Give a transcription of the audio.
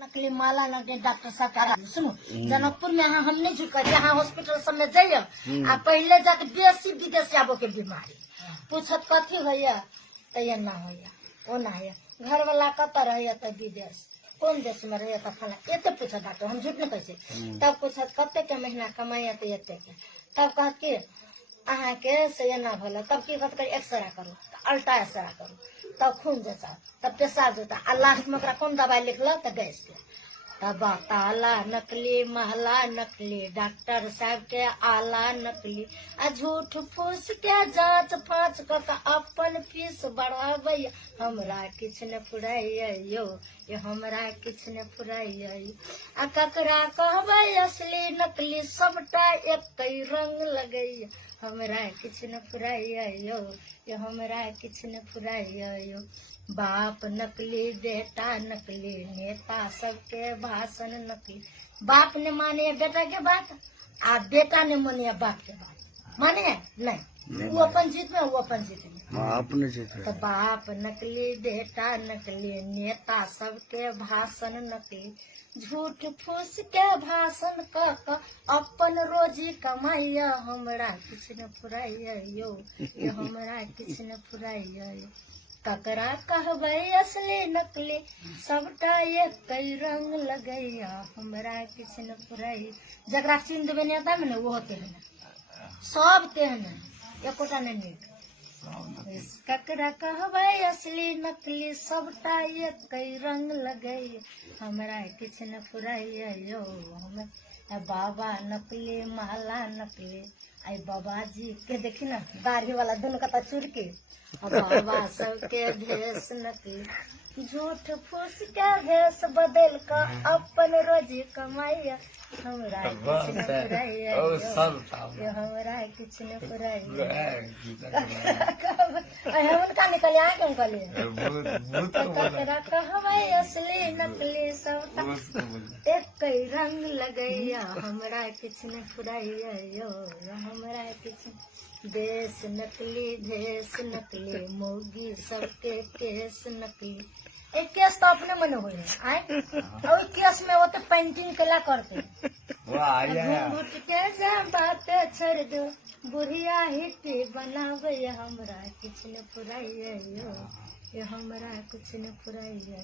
नकली माला लगे डॉक्टर साहब करा सुनो जनकपुर में यहाँ हम नहीं झुका यहाँ हॉस्पिटल सब में जाइए आ पहले जाके देसी विदेश जाबो के बीमारी पूछत कथी होइया तो ये ना होइया वो ना है घर वाला कत रहिए तो विदेश कौन देश में रहिए तो फला ये पूछा डॉक्टर हम झूठ नहीं कैसे तब पूछत कते के महीना कमाइए तो ये तब कहत कि अहाँ के से ना भला तब की बात करी एक्सरे करो अल्ट्रा एक्सरे करो तब खून जैसा तब पेशाब जोता आ लास्ट में कौन दवाई लिखल तो गैस के तब ताला नकली महला नकली डॉक्टर साहब के आला नकली आ झूठ फूस के जांच फाँच कर अपन फीस बढ़ावे हमरा किछ न फुराइए यो ये हमरा किछ न फुराइए आ ककरा कहबै असली नकली सबटा एक रंग लगैया हमरा किछ न फुराइए यो ये हमरा किछ न फुराइए यो बाप नकली बेटा नकली नेता सबके भाषण नकली बाप ने माने बेटा के बात आ बेटा ने माने बाप के बात माने नहीं वो अपन जीत में वो अपन जीत में अपने जीत तो बाप नकली बेटा नकली नेता सबके भाषण नकली झूठ फूस के भाषण क अपन रोजी कमाइया हमरा किछ न फुराइया यो ये हमरा किछ न फुराइया यो ककरा कहबै असली नकली सबटा एक कई रंग लगैया हमरा किछ न फुराई जकरा चिन्ह देबै नेता में वो तेहन सब तेहन एकोटा नहीं नीक ककरा कहबै असली नकली सबटा एक कई रंग लगैया हमरा किछ न फुराइया यो हम बाबा नकली माला नकली आई बाबा जी के देखी ना दाढ़ी वाला दोनों का चूर के बाबा सबके भेष नकली झूठ फूस के भेष बदल कर अपन रोजी कमाइया हमरा किछ न फुराइया हमरा किछ न फुराइया उनका निकले आए क्यों निकले ककरा कहबै असली नकली सबटा एक रंग लगैया हमरा किछ न फुराइया यो हमरा किछ देश नकली भेष नकली मौगी सबके केस नकली एक केस तो अपने मन हो और केस में वो तो पेंटिंग कला करते घूंघट के बातें छोड़ दो बुढ़िया हिट बनावे हमरा किछ न फुराइया यो ये हमरा कुछ न फुराइया।